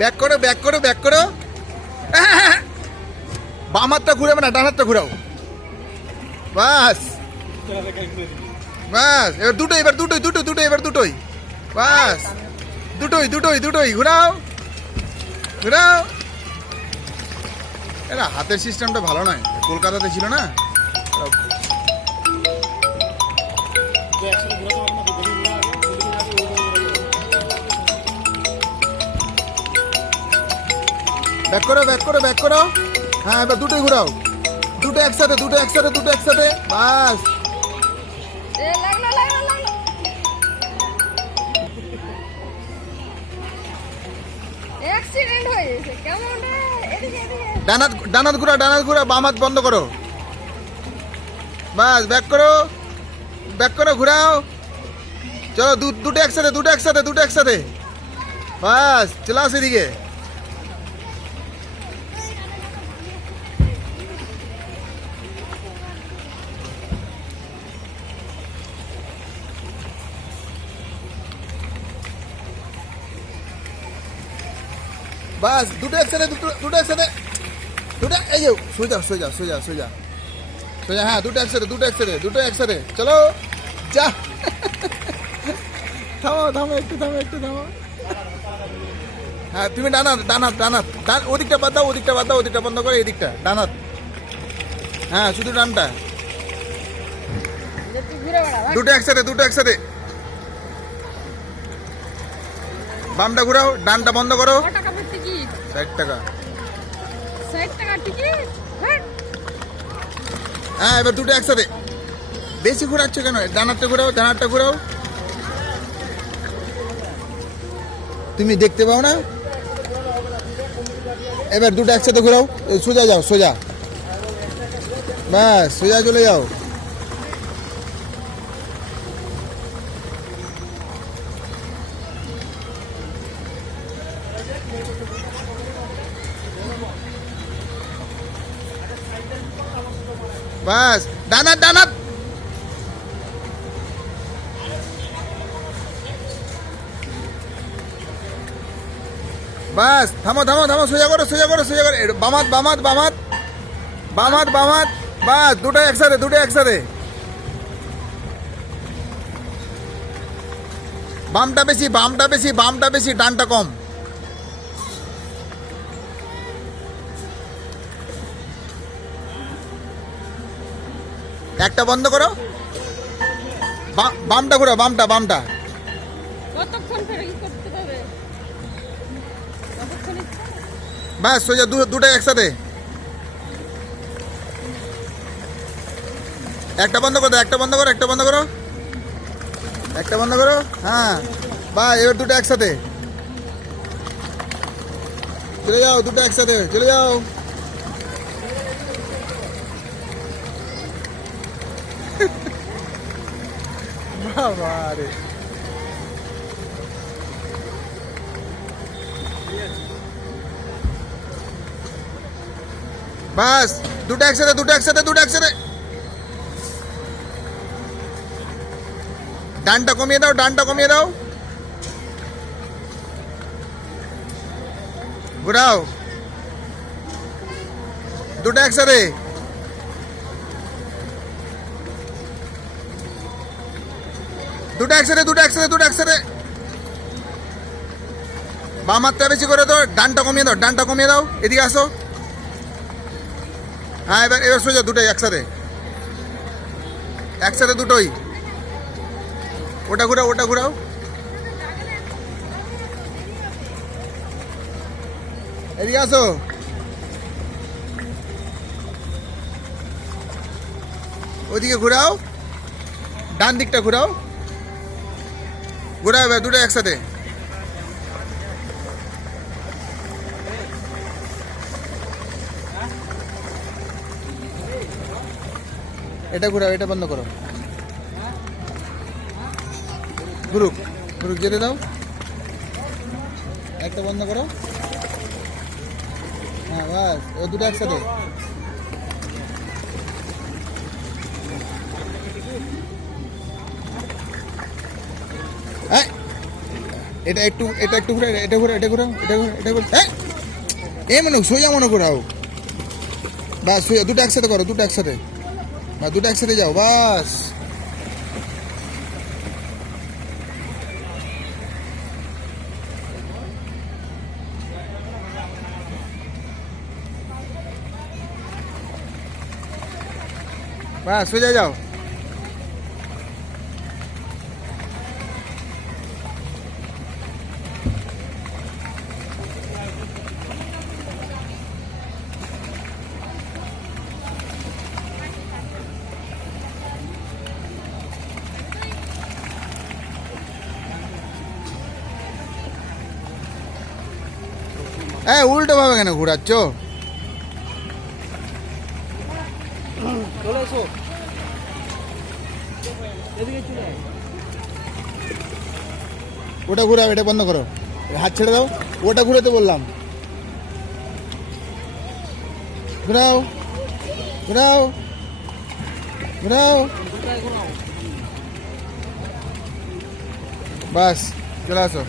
Back করো back করো back করো। বাম হাতটা ঘুরাবে না, ডান হাতটা ঘুরাও। বাস বাস, এবার দুটোই, এবার দুটোই, দুটো দুটো, এবার দুটোই। বাস, দুটোই দুটোই দুটোই, ঘুরাও ঘুরাও। এরা হাতের সিস্টেমটা ভালো নয়, কলকাতাতে ছিল না। ব্যাক করো ব্যাক করো ব্যাক করো। হ্যাঁ, এবার দুটোই ঘুরাও, দুটো একসাথে, দুটো একসাথে, দুটো একসাথে। বাস, ডানাত ডানাত ঘুরা, ডানাত ঘুরা, বাম হাত বন্ধ করো। বাস, ব্যাক করো ব্যাক করো, ঘুরাও। চলো দুটো একসাথে, দুটো একসাথে, দুটো একসাথে। বাস, চলে আসো এদিকে। বাস, দুটো একসাথে, দুটো দুটো একসাথে, দুটো। এই যে সোজা সোজা সোজা সোজা সোজা। হ্যাঁ, দুটো একসাথে, দুটো একসাথে, দুটো একসাথে। চলো যা। থামো থামো, একটু থামো, একটু থামো। হ্যাঁ, তুমি ডানাত ডানাত ডানাত, ওদিকটা বাদ দাও, ওদিকটা বাদ দাও, ওদিকটা বন্ধ করে, এদিকটা ডানাত। হ্যাঁ, শুধু ডানটা। দুটো একসাথে, দুটো একসাথে। বামটা ঘুরাও, ডানটা বন্ধ করো। 60 টাকা। হ্যাঁ, এবার দুটো একসাথে। বেশি ঘুরাচ্ছ কেন? ডানারটা ঘুরাও, ডানারটা ঘুরাও। তুমি দেখতে পাও না? এবার দুটো একসাথে ঘুরাও, সোজা যাও, সোজা। বাস, সোজা চলে যাও। বাস, ডানাত ডানাত। বাস, থামো থামো থামো, সোজা করো, সোজা করো, সোজা করো। বামাত বামাত বামাত বামাত বামাত। বাস, দুটো একসাথে, দুটো একসাথে। বামটা বেশি, বামটা বেশি, বামটা বেশি, ডানটা কম। একটা বন্ধ করো। বামটা ঘুরো, বামটা বামটা। বাস, সোজা দুটো একসাথে। একটা বন্ধ করো, একটা বন্ধ করো, একটা বন্ধ করো, একটা বন্ধ করো। হ্যাঁ, বাস, এবার দুটো একসাথে। চলে যাও, দুটো একসাথে চলে যাও। বাবা রে। বাস, দুটো একসাথে, দুটো একসাথে, দুটো একসাথে। ডানটা কমিয়ে দাও, ডানটা কমিয়ে দাও। ঘুরাও, দুটো একসাথে। দুটো একসাথে, দুটো একসাথে, দুটো একসাথে। বাম হাতটা বেশি করে দাও, ডানটা কমিয়ে দাও, ডানটা কমিয়ে দাও। এদিকে আসো। হ্যাঁ, এবার এবার সোজা, দুটোই একসাথে, একসাথে দুটোই। ওটা ঘুরাও, ওটা ঘুরাও। এদিকে আসো। ওদিকে ঘুরাও, ডান দিকটা ঘুরাও, ঘুরাও। এবার দুটো একসাথে। এটা ঘুরাও, এটা বন্ধ করো। ঘুরুক ঘুরুক, যেতে দাও। একটা বন্ধ করো। হ্যাঁ, বাস, ও দুটো একসাথে। এটা একটু ঘুরে, এটা ঘুরে, এটা ঘুরে, এটা ঘুরে, এটা ঘুরে। হ্যাঁ এ মনে সোজা মনে করাও। বাস সোজা, দুটো একসাথে করো, দুটো একসাথে। বা দুটো একসাথে যাও, বাস। বাস সোজা যাও। উল্টো ভাবে কেন ঘুরাচ্ছ? চলে এসো, এদিকে চলে আয়। ওটা ঘুরাও, এটা বন্ধ করো, হাত ছেড়ে দাও। ওটা ঘুরাতে বললাম, ঘুরাও ঘুরাও ঘুরাও। কোথায় ঘোরাও? বাস চলে আসো।